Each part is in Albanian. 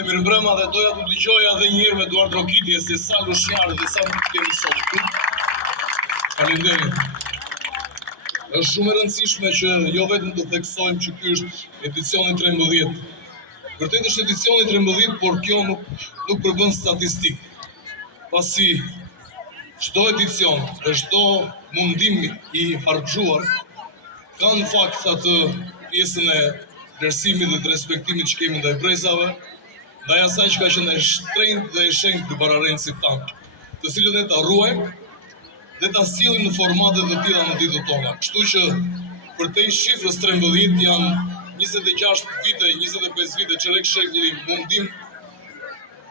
dhe mirëmbrëma dhe doja të dëgjoja edhe një herë me Eduard Rokiti se sa lushnjarë dhe sa mund të kemi sot këtu. Faleminderit. Është shumë e rëndësishme që jo vetëm të theksojmë që ky është edicioni 13. Vërtet është edicioni 13, por kjo nuk përbën statistik. Pasi çdo edicion dhe çdo mundim i harxhuar ka në fakt atë pjesën e vlerësimit dhe të respektimit që kemi ndaj brezave, ndaj asaj që ka qenë e shtrenjtë dhe e shenjtë përpara rendësit tanë, të cilën ne ta ruajmë dhe ta sillim në formate të tilla në ditët tona. Kështu që përtej shifrës 13 janë 26 vite, 25 vite çerek shekulli mundim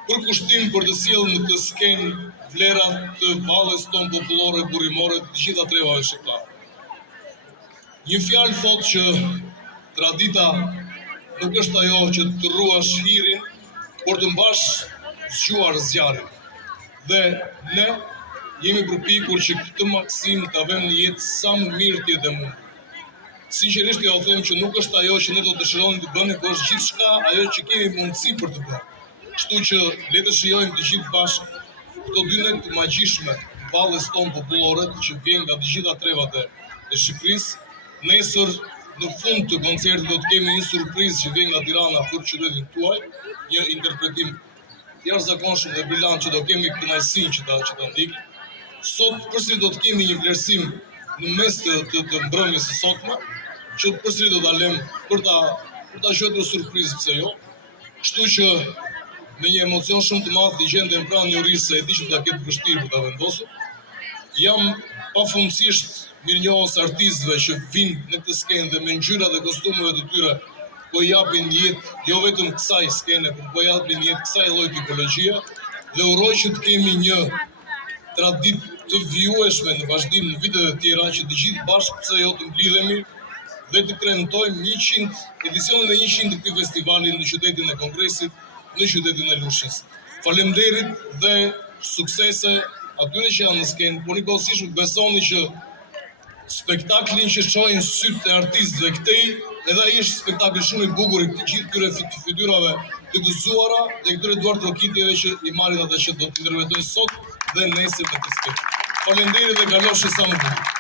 për kushtim për të sjellë në këtë skenë vlerat të valles tonë popullore, burrimore, të gjitha trevave shqiptare. Një fjalë thotë që tradita nuk është ajo që të ruash hirin, por të mbash zgjuar zjarrin. Dhe ne jemi përpikur që këtë maksim ta vëmë në jetë sa më mirë të jetë e mund. Sinqerisht ja u them që nuk është ajo që ne do të dëshironim të bëni, por është gjithçka ajo që kemi mundësi për të bërë. Kështu që le të shijojmë të gjithë bashkë këto dy net të magjishme të valles tonë popullore që vjen nga të gjitha trevat e Shqipërisë. Nesër në fund të koncertit do të kemi një surprizë që vjen nga Tirana për qytetin tuaj, një interpretim jashtëzakonshëm dhe brillant që do kemi kënaqësinë që ta ndiqim. Sot përsëri do të kemi një vlerësim në mes të mbrëmjes së sotme, që përsëri do ta lëm për ta gjetur surprizë, pse jo. Kështu që me një emocion shumë të madh ligjendën pranë jurisë se e di që do ta ketë vështirë për ta vendosur. Jam pafundësisht mirënjohës artistëve që vinë në këtë skenë dhe me ngjyrat dhe kostumeve të tyre po japin jetë jo vetëm kësaj skene, por po japin jetë kësaj lloji tipologjie dhe uroj që të kemi një traditë të vijueshme në vazhdim në vitet e tjera që të gjithë bashkë pse jo të mblidhemi dhe të kremtojmë 100 edicionin e 100 të këtij festivali në qytetin e Kongresit, në qytetin e Lushës. Faleminderit dhe suksese atyre që janë në skenë, por njëkohësisht besoni që spektaklin që çojnë sytë e artistëve këtej, edhe ai është spektakël shumë i bukur i gjithë këtyre fytyrave të gëzuara dhe këtyre Eduard Rokitieve që i marrin ata që do të interpretojnë sot dhe nesër në këtë skenë. Faleminderit dhe kalofshi sa më bukur.